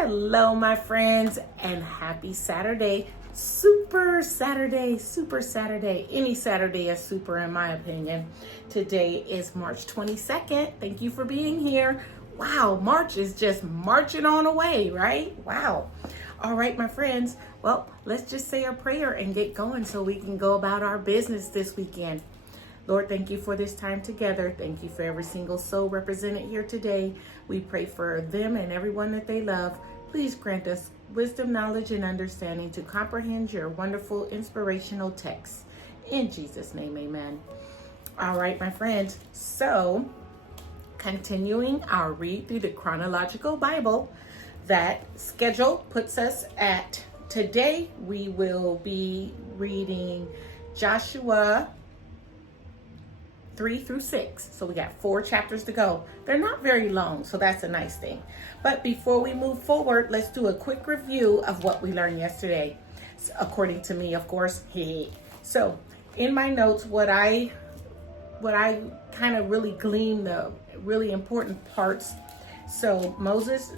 Hello, my friends, and happy Saturday. Super Saturday, super Saturday. Any Saturday is super in my opinion. Today is March 22nd. Thank you for being here. Wow, March is just marching on away, right? Wow. All right, my friends. Well, let's just say a prayer and get going so we can go about our business this weekend. Lord, thank you for this time together. Thank you for every single soul represented here today. We pray for them and everyone that they love. Please grant us wisdom, knowledge, and understanding to comprehend your wonderful, inspirational texts. In Jesus' name, amen. All right, my friends. So, continuing our read through the chronological Bible, that schedule puts us at today. We will be reading Joshua 3 through 6. So we got 4 chapters to go. They're not very long, so that's a nice thing. But before we move forward, let's do a quick review of what we learned yesterday. According to me, of course. So in my notes, what I kind of really gleaned, the really important parts. So Moses,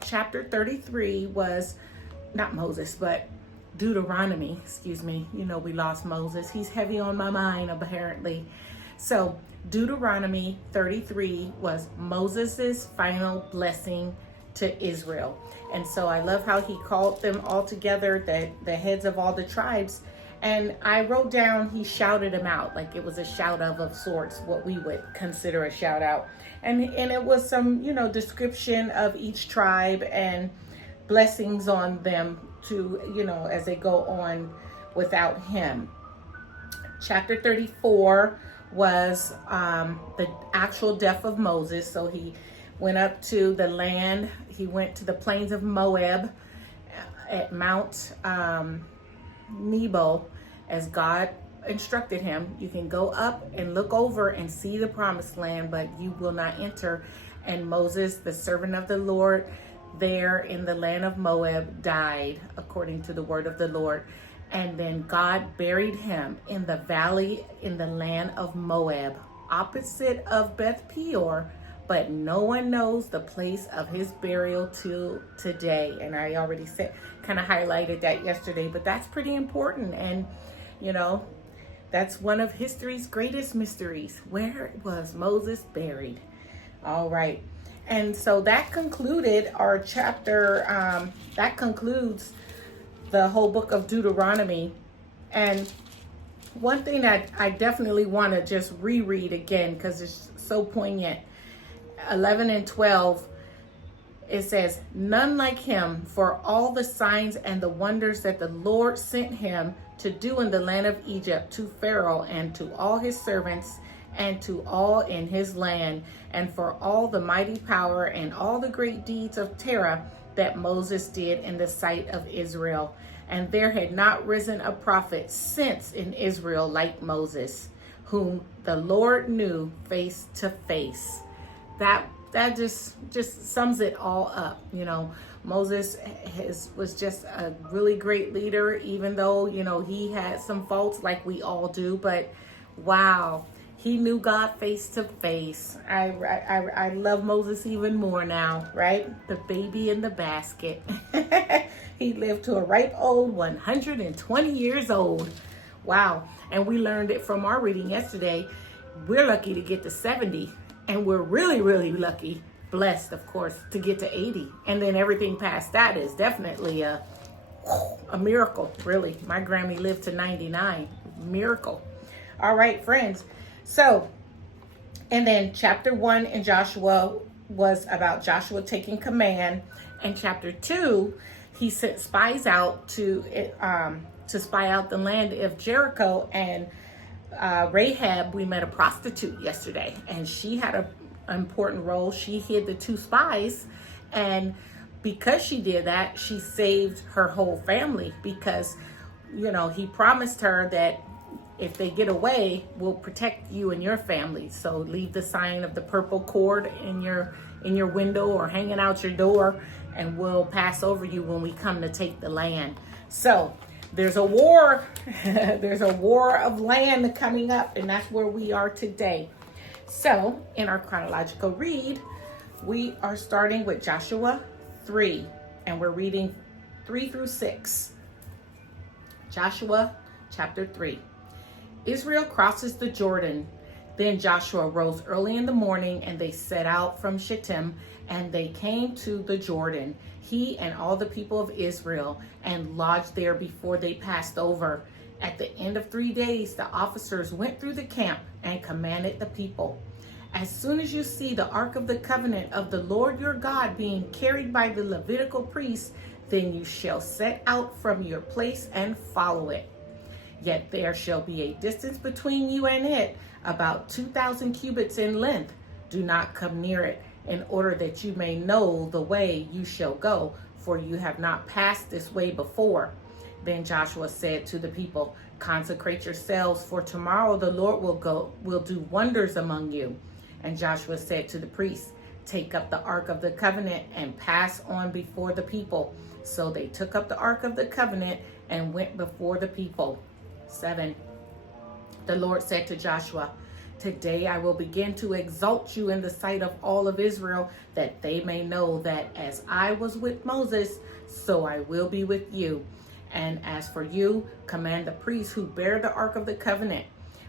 chapter 33 was, not Moses, but Deuteronomy, excuse me. You know, we lost Moses. He's heavy on my mind, apparently. So Deuteronomy 33 was Moses's final blessing to Israel. And so I love how he called them all together, the heads of all the tribes. And I wrote down, he shouted them out like it was a shout of sorts, what we would consider a shout out. And it was some, description of each tribe and blessings on them to, as they go on without him. Chapter 34 was the actual death of Moses. So he went up to the land. He went to the plains of Moab at Mount Nebo as God instructed him. You can go up and look over and see the promised land, but you will not enter. And Moses, the servant of the Lord, there in the land of Moab, died according to the word of the Lord. And then God buried him in the valley in the land of Moab, opposite of Beth Peor, but no one knows the place of his burial till today. And I already kind of highlighted that yesterday, but that's pretty important. And, that's one of history's greatest mysteries. Where was Moses buried? All right. And so that concluded our chapter. That concludes the whole book of Deuteronomy. And one thing that I definitely want to just reread again because it's so poignant. 11 and 12, it says, "None like him for all the signs and the wonders that the Lord sent him to do in the land of Egypt to Pharaoh and to all his servants and to all in his land, and for all the mighty power and all the great deeds of terror that Moses did in the sight of Israel. And there had not risen a prophet since in Israel like Moses, whom the Lord knew face to face." That just sums it all up. Moses was just a really great leader, even though, he had some faults like we all do. But wow, he knew God face to face. I love Moses even more now, right? The baby in the basket. He lived to a ripe old 120 years old. Wow. And we learned it from our reading yesterday. We're lucky to get to 70. And we're really, really lucky, blessed, of course, to get to 80. And then everything past that is definitely a miracle, really. My Grammy lived to 99. Miracle. All right, friends. So, and then chapter 1 in Joshua was about Joshua taking command. And chapter 2, he sent spies out to spy out the land of Jericho. And Rahab, we met a prostitute yesterday, and she had an important role. She hid the 2 spies, and because she did that, she saved her whole family because, he promised her that if they get away, we'll protect you and your family. So leave the sign of the purple cord in your window or hanging out your door, and we'll pass over you when we come to take the land. So there's a war. There's a war of land coming up, and that's where we are today. So in our chronological read, we are starting with Joshua 3. and we're reading 3 through 6. Joshua chapter 3. Israel crosses the Jordan. Then Joshua rose early in the morning, and they set out from Shittim, and they came to the Jordan, he and all the people of Israel, and lodged there before they passed over. At the end of 3 days, the officers went through the camp and commanded the people, as soon as you see the ark of the covenant of the Lord your God being carried by the Levitical priests, then you shall set out from your place and follow it. Yet there shall be a distance between you and it, about 2,000 cubits in length. Do not come near it, in order that you may know the way you shall go, for you have not passed this way before. Then Joshua said to the people, consecrate yourselves, for tomorrow the Lord will do wonders among you. And Joshua said to the priests, take up the ark of the covenant and pass on before the people. So they took up the ark of the covenant and went before the people. 7. The Lord said to Joshua, today I will begin to exalt you in the sight of all of Israel, that they may know that as I was with Moses, so I will be with you. And as for you, command the priests who bear the ark of the covenant,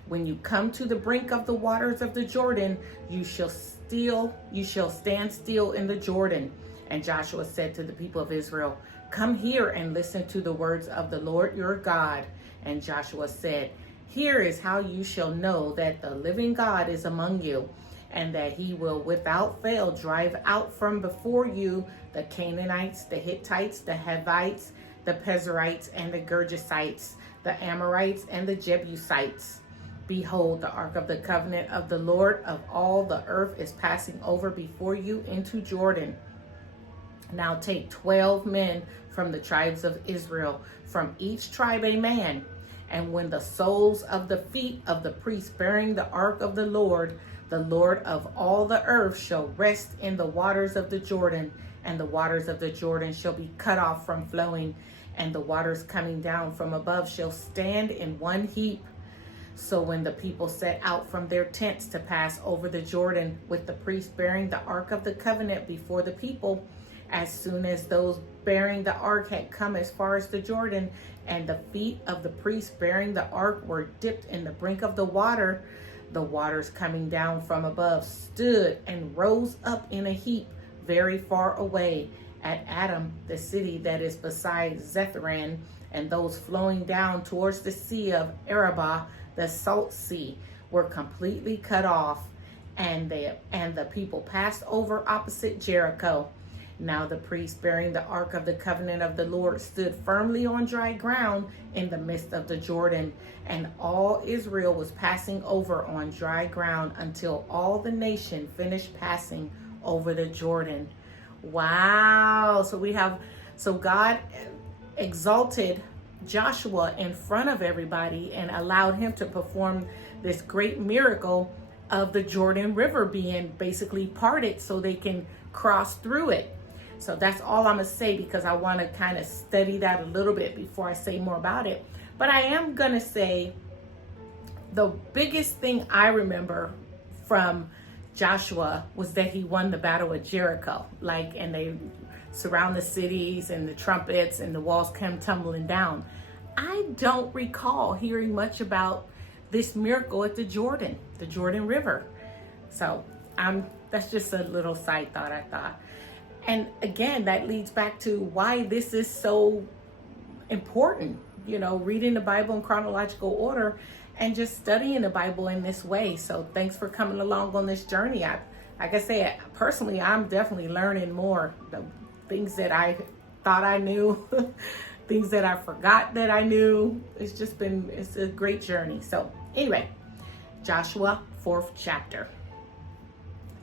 when you come to the brink of the waters of the Jordan, you shall stand still in the Jordan. And Joshua said to the people of Israel, come here and listen to the words of the Lord your God. And Joshua said, here is how you shall know that the living God is among you, and that he will without fail drive out from before you the Canaanites, the Hittites, the Hivites, the Perizzites, and the Girgashites, the Amorites, and the Jebusites. Behold, the ark of the covenant of the Lord of all the earth is passing over before you into Jordan. Now take 12 men from the tribes of Israel, from each tribe a man. And when the soles of the feet of the priests bearing the ark of the Lord of all the earth, shall rest in the waters of the Jordan, and the waters of the Jordan shall be cut off from flowing, and the waters coming down from above shall stand in one heap. So when the people set out from their tents to pass over the Jordan, with the priests bearing the ark of the covenant before the people, as soon as those bearing the ark had come as far as the Jordan, and the feet of the priests bearing the ark were dipped in the brink of the water, the waters coming down from above stood and rose up in a heap very far away at Adam, the city that is beside Zetharan, and those flowing down towards the sea of Arabah, the salt sea, were completely cut off, and the people passed over opposite Jericho. Now the priest bearing the ark of the covenant of the Lord stood firmly on dry ground in the midst of the Jordan, and all Israel was passing over on dry ground until all the nation finished passing over the Jordan. Wow. So God exalted Joshua in front of everybody and allowed him to perform this great miracle of the Jordan River being basically parted so they can cross through it. So that's all I'm going to say, because I want to kind of study that a little bit before I say more about it. But I am going to say the biggest thing I remember from Joshua was that he won the battle of Jericho. And they surround the cities and the trumpets and the walls come tumbling down. I don't recall hearing much about this miracle at the Jordan River. So that's just a little side thought I thought. And again, that leads back to why this is so important, reading the Bible in chronological order and just studying the Bible in this way. So thanks for coming along on this journey. Like I say, personally, I'm definitely learning more. The things that I thought I knew, things that I forgot that I knew. It's a great journey. So anyway, Joshua, 4th chapter.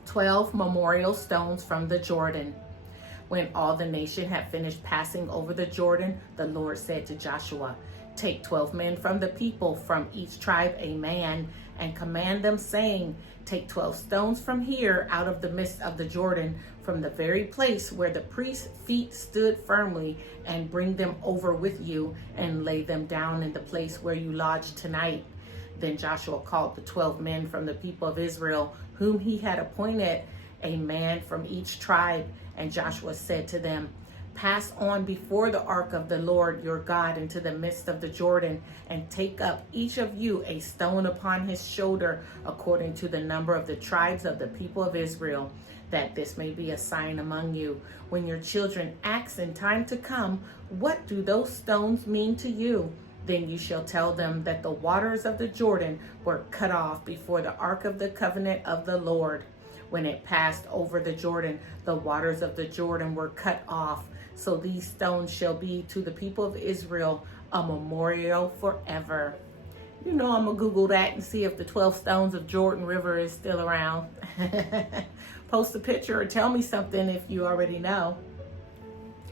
12 memorial stones from the Jordan. When all the nation had finished passing over the Jordan, the Lord said to Joshua, take 12 men from the people, from each tribe a man, and command them, saying, take 12 stones from here out of the midst of the Jordan, from the very place where the priest's feet stood firmly, and bring them over with you, and lay them down in the place where you lodge tonight. Then Joshua called the 12 men from the people of Israel, whom he had appointed, a man from each tribe. And Joshua said to them, Pass on before the ark of the Lord your God into the midst of the Jordan, and take up each of you a stone upon his shoulder, according to the number of the tribes of the people of Israel, that this may be a sign among you. When your children ask in time to come, what do those stones mean to you? Then you shall tell them that the waters of the Jordan were cut off before the ark of the covenant of the Lord. When it passed over the Jordan, the waters of the Jordan were cut off. So these stones shall be to the people of Israel a memorial forever. You know, I'm going to Google that and see if the 12 stones of Jordan River is still around. Post a picture or tell me something if you already know.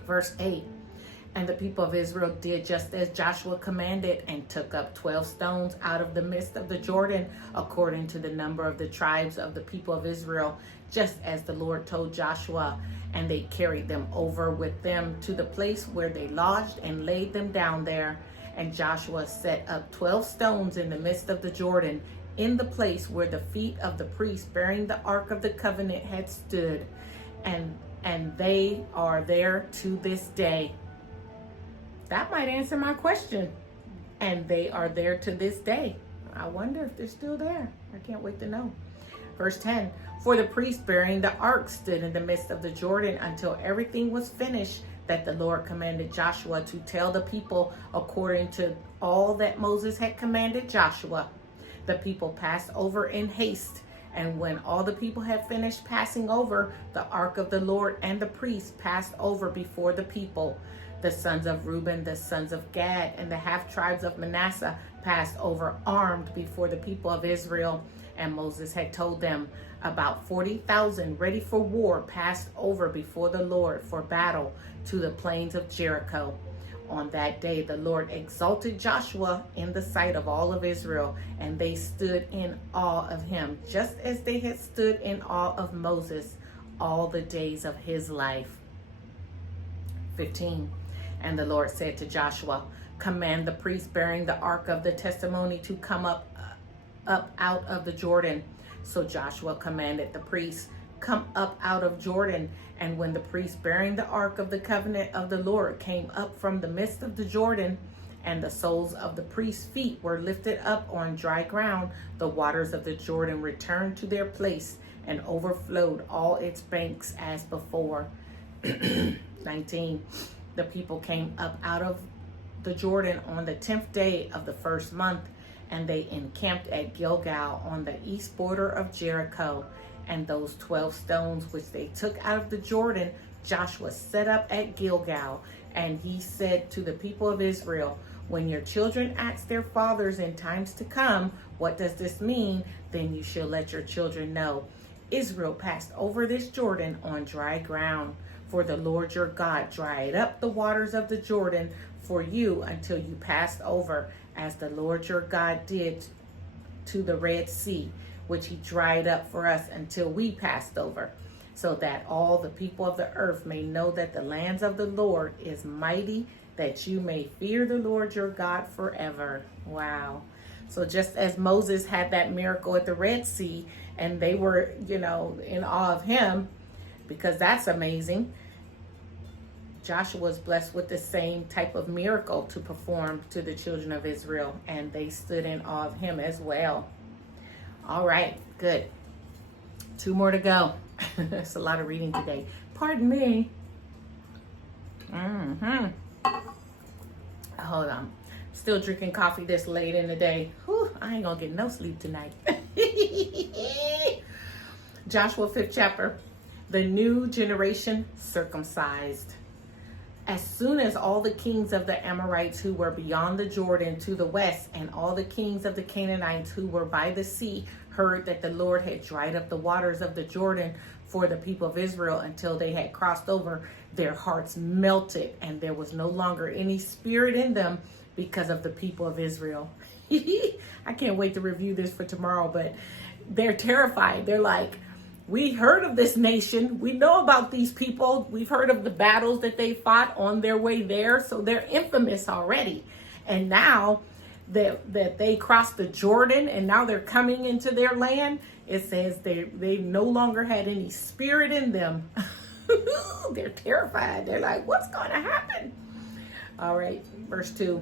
Verse 8. And the people of Israel did just as Joshua commanded, and took up 12 stones out of the midst of the Jordan, according to the number of the tribes of the people of Israel, just as the Lord told Joshua. And they carried them over with them to the place where they lodged, and laid them down there. And Joshua set up 12 stones in the midst of the Jordan, in the place where the feet of the priests bearing the ark of the covenant had stood. And they are there to this day. That might answer my question. And they are there to this day. I wonder if they're still there. I can't wait to know. Verse 10. For the priest bearing the ark stood in the midst of the Jordan until everything was finished, that the Lord commanded Joshua to tell the people according to all that Moses had commanded Joshua. The people passed over in haste. And when all the people had finished passing over, the ark of the Lord and the priests passed over before the people. The sons of Reuben, the sons of Gad, and the half-tribes of Manasseh passed over armed before the people of Israel. And Moses had told them, about 40,000 ready for war passed over before the Lord for battle to the plains of Jericho. On that day, the Lord exalted Joshua in the sight of all of Israel, and they stood in awe of him, just as they had stood in awe of Moses all the days of his life. 15. And the Lord said to Joshua, command the priests bearing the ark of the testimony to come up out of the Jordan. So Joshua commanded the priests, come up out of Jordan. And when the priests bearing the ark of the covenant of the Lord came up from the midst of the Jordan, and the soles of the priests' feet were lifted up on dry ground, the waters of the Jordan returned to their place and overflowed all its banks as before. 19. The people came up out of the Jordan on the 10th day of the first month, and they encamped at Gilgal on the east border of Jericho. And those 12 stones which they took out of the Jordan, Joshua set up at Gilgal. And he said to the people of Israel, when your children ask their fathers in times to come, what does this mean? Then you shall let your children know. Israel passed over this Jordan on dry ground. For the Lord your God dried up the waters of the Jordan for you until you passed over, as the Lord your God did to the Red Sea, which he dried up for us until we passed over, so that all the people of the earth may know that the lands of the Lord is mighty, that you may fear the Lord your God forever. Wow. So just as Moses had that miracle at the Red Sea, and they were, in awe of him, because that's amazing, Joshua was blessed with the same type of miracle to perform to the children of Israel, and they stood in awe of him as well. All right, good. 2 more to go. It's a lot of reading today. Pardon me. Hold on. Still drinking coffee this late in the day. Whew, I ain't gonna get no sleep tonight. Joshua 5th chapter. The new generation circumcised. As soon as all the kings of the Amorites who were beyond the Jordan to the west, and all the kings of the Canaanites who were by the sea, heard that the Lord had dried up the waters of the Jordan for the people of Israel until they had crossed over, their hearts melted, and there was no longer any spirit in them because of the people of Israel. I can't wait to review this for tomorrow, but they're terrified. They're like, we heard of this nation. We know about these people. We've heard of the battles that they fought on their way there. So they're infamous already. And now that they crossed the Jordan and now they're coming into their land, it says they no longer had any spirit in them They're terrified. They're like, what's going to happen? All right, verse 2.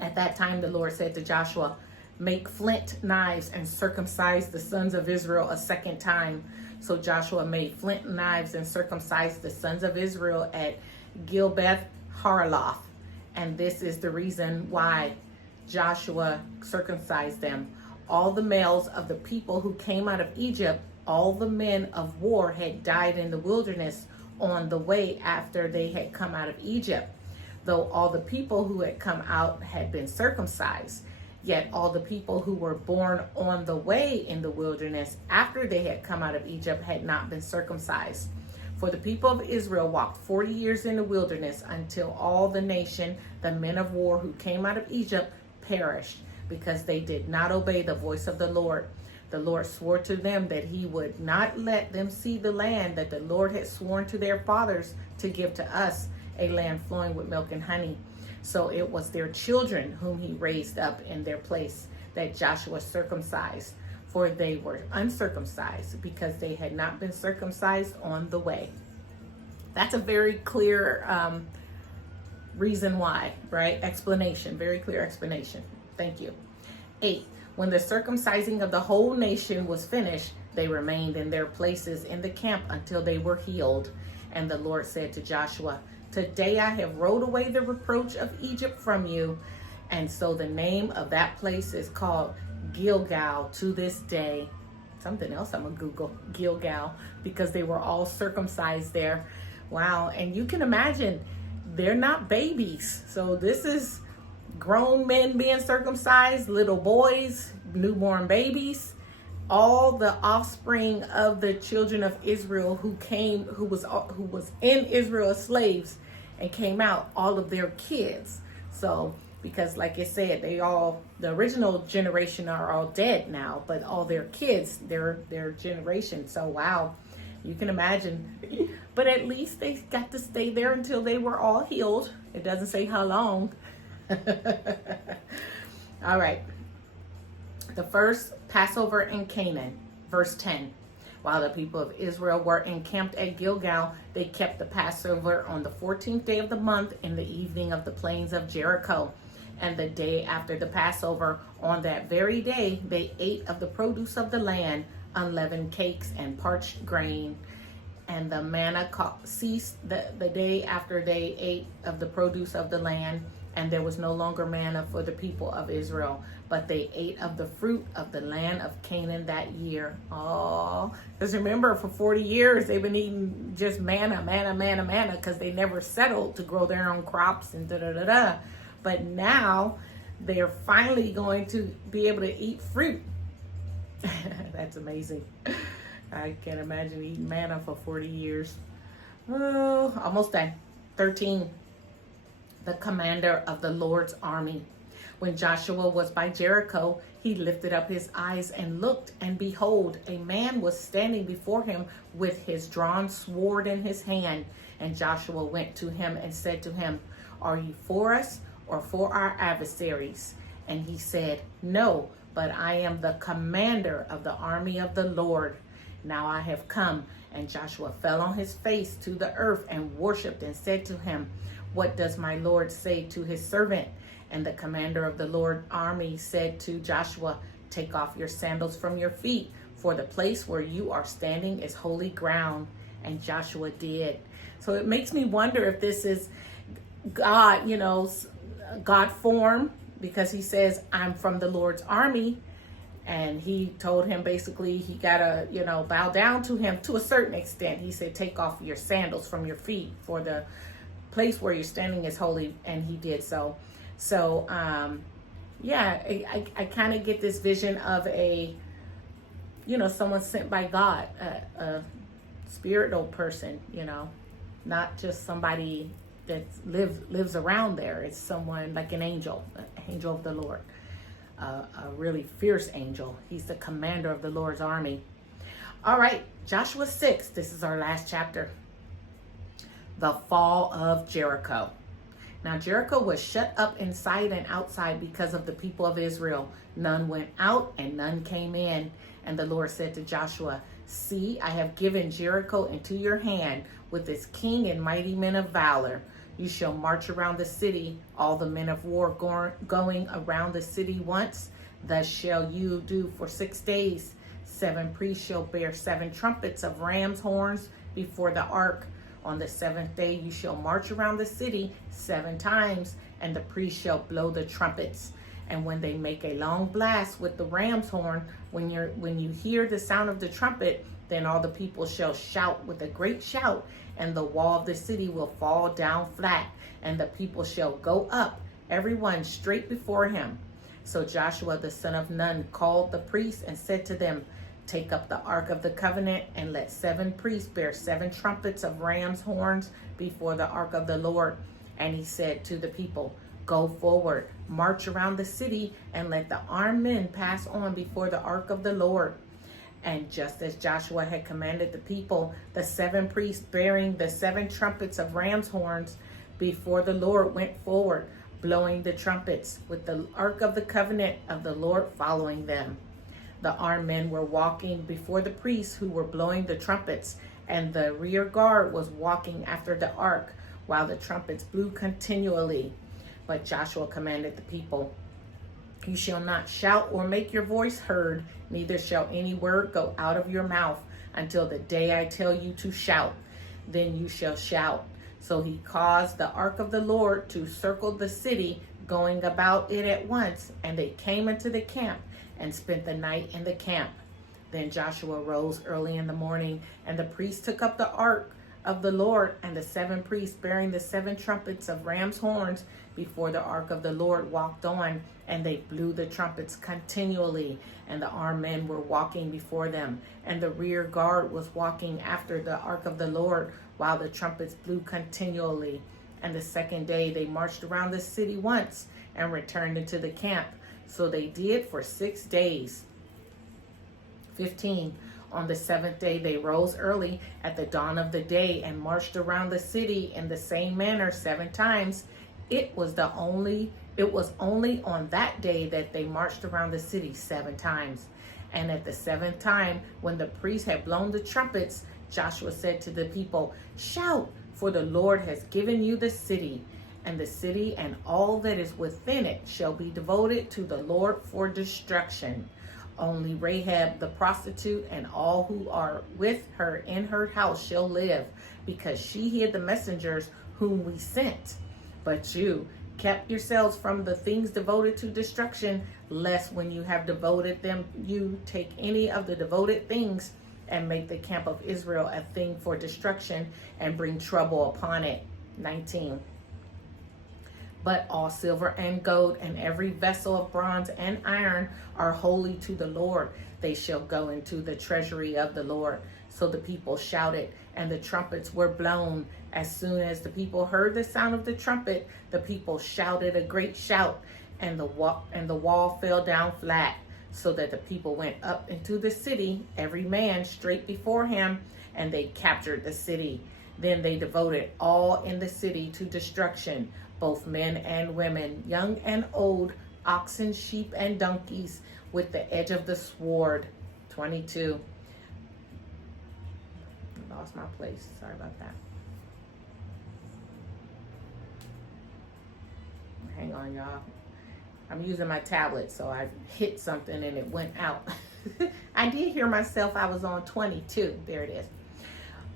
At that time, the Lord said to Joshua, make flint knives and circumcise the sons of Israel a second time. So Joshua made flint knives and circumcised the sons of Israel at Gilbeth Haraloth. And this is the reason why Joshua circumcised them. All the males of the people who came out of Egypt, all the men of war had died in the wilderness on the way after they had come out of Egypt. Though all the people who had come out had been circumcised, yet all the people who were born on the way in the wilderness after they had come out of Egypt had not been circumcised. For the people of Israel walked 40 years in the wilderness until all the nation, the men of war who came out of Egypt, perished, because they did not obey the voice of the Lord. The Lord swore to them that he would not let them see the land that the Lord had sworn to their fathers to give to us, a land flowing with milk and honey. So it was their children whom he raised up in their place that Joshua circumcised, for they were uncircumcised because they had not been circumcised on the way. That's a very clear reason why, right? Explanation, very clear explanation. Thank you. 8. When the circumcising of the whole nation was finished, they remained in their places in the camp until they were healed. And the Lord said to Joshua, today I have rolled away the reproach of Egypt from you. And so the name of that place is called Gilgal to this day. Something else I'm going to Google, Gilgal, because they were all circumcised there. Wow. And you can imagine, they're not babies. So this is grown men being circumcised, little boys, newborn babies, all the offspring of the children of Israel who was in Israel as slaves and came out, all of their kids. So because like I said, the original generation are all dead now, but all their kids, their generation. So wow, you can imagine. But at least they got to stay there until they were all healed. It doesn't say how long. All right. The first Passover in Canaan, verse 10. While the people of Israel were encamped at Gilgal, they kept the Passover on the 14th day of the month in the evening of the plains of Jericho. And the day after the Passover, on that very day, they ate of the produce of the land, unleavened cakes and parched grain. And the manna ceased the day after they ate of the produce of the land, and there was no longer manna for the people of Israel, but they ate of the fruit of the land of Canaan that year. Oh, because remember, for 40 years, they've been eating just manna, because they never settled to grow their own crops and da-da-da-da. But now they're finally going to be able to eat fruit. That's amazing. I can't imagine eating manna for 40 years. Oh, almost done. 13. The commander of the Lord's army. When Joshua was by Jericho, he lifted up his eyes and looked, and behold, a man was standing before him with his drawn sword in his hand. And Joshua went to him and said to him, are you for us or for our adversaries? And he said, no, but I am the commander of the army of the Lord. Now I have come. And Joshua fell on his face to the earth and worshipped and said to him, what does my Lord say to his servant? And the commander of the Lord's army said to Joshua, take off your sandals from your feet, for the place where you are standing is holy ground. And Joshua did. So it makes me wonder if this is God, God form, because he says, I'm from the Lord's army. And he told him basically he gotta, bow down to him to a certain extent. He said, take off your sandals from your feet, for the place where you're standing is holy. And he did so. So, I kind of get this vision of someone sent by God, a spiritual person, not just somebody that lives around there. It's someone like an angel of the Lord. A really fierce angel. He's the commander of the Lord's army. All right, Joshua 6. This is our last chapter. The fall of Jericho. Now Jericho was shut up inside and outside because of the people of Israel. None went out and none came in. And the Lord said to Joshua, See, I have given Jericho into your hand with its king and mighty men of valor. You shall march around the city, all the men of war going around the city once. Thus shall you do for 6 days. 7 priests shall bear 7 trumpets of ram's horns before the ark. On the 7th day you shall march around the city 7 times, and the priests shall blow the trumpets. And when they make a long blast with the ram's horn, when you hear the sound of the trumpet, then all the people shall shout with a great shout, and the wall of the city will fall down flat, and the people shall go up, everyone straight before him. So Joshua the son of Nun called the priests and said to them, Take up the ark of the covenant, and let 7 priests bear 7 trumpets of ram's horns before the ark of the Lord. And he said to the people, Go forward, march around the city, and let the armed men pass on before the ark of the Lord. And just as Joshua had commanded the people, the 7 priests bearing the 7 trumpets of ram's horns before the Lord went forward, blowing the trumpets, with the ark of the covenant of the Lord following them. The armed men were walking before the priests who were blowing the trumpets, and the rear guard was walking after the ark, while the trumpets blew continually. But Joshua commanded the people, You shall not shout or make your voice heard, neither shall any word go out of your mouth until the day I tell you to shout. Then you shall shout. So he caused the ark of the Lord to circle the city, going about it at once, and they came into the camp and spent the night in the camp. Then Joshua rose early in the morning, and the priests took up the ark of the Lord, and the 7 priests bearing the 7 trumpets of ram's horns before the ark of the Lord walked on, and they blew the trumpets continually, and the armed men were walking before them, and the rear guard was walking after the ark of the Lord, while the trumpets blew continually. And the 2nd day they marched around the city once and returned into the camp. So they did for 6 days. 15. On the 7th day they rose early at the dawn of the day and marched around the city in the same manner 7 times. It was only on that day that they marched around the city 7 times. And at the 7th time, when the priests had blown the trumpets, Joshua said to the people, Shout, for the Lord has given you the city. And the city and all that is within it shall be devoted to the Lord for destruction. Only Rahab the prostitute and all who are with her in her house shall live, because she hid the messengers whom we sent. But you kept yourselves from the things devoted to destruction, lest when you have devoted them, you take any of the devoted things and make the camp of Israel a thing for destruction and bring trouble upon it. 19. But all silver and gold and every vessel of bronze and iron are holy to the Lord. They shall go into the treasury of the Lord. So the people shouted, and the trumpets were blown. As soon as the people heard the sound of the trumpet, the people shouted a great shout, and the wall fell down flat, so that the people went up into the city, every man straight before him, and they captured the city. Then they devoted all in the city to destruction, both men and women, young and old, oxen, sheep, and donkeys, with the edge of the sword. 22. I lost my place. Sorry about that. Hang on, y'all. I'm using my tablet, so I hit something and it went out. I did hear myself. I was on 22. There it is.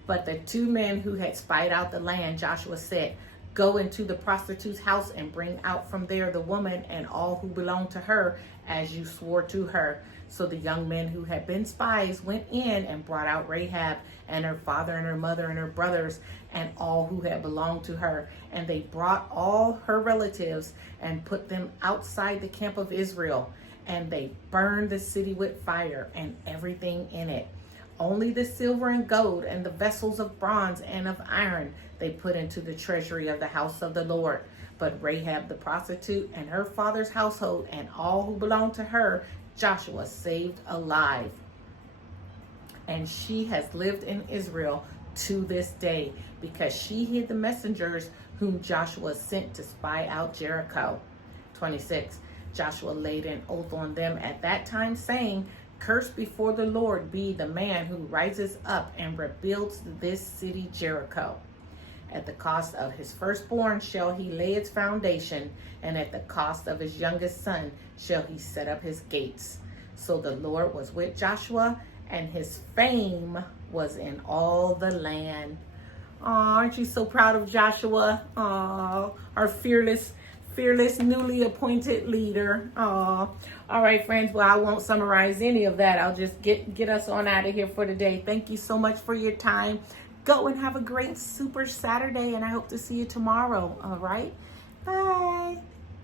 But the 2 men who had spied out the land, Joshua said, Go into the prostitute's house and bring out from there the woman and all who belong to her, as you swore to her. So the young men who had been spies went in and brought out Rahab and her father and her mother and her brothers and all who had belonged to her. And they brought all her relatives and put them outside the camp of Israel. And they burned the city with fire and everything in it. Only the silver and gold and the vessels of bronze and of iron they put into the treasury of the house of the Lord. But Rahab the prostitute and her father's household and all who belonged to her, Joshua saved alive. And she has lived in Israel to this day, because she hid the messengers whom Joshua sent to spy out Jericho. 26. Joshua laid an oath on them at that time, saying, Cursed before the Lord be the man who rises up and rebuilds this city Jericho. At the cost of his firstborn shall he lay its foundation, and at the cost of his youngest son shall he set up his gates. So the Lord was with Joshua, and his fame was in all the land. Aw, aren't you so proud of Joshua? Aw, our fearless, newly appointed leader. Aw. All right, friends. Well, I won't summarize any of that. I'll just get us on out of here for today. Thank you so much for your time. Go and have a great Super Saturday, and I hope to see you tomorrow. All right. Bye.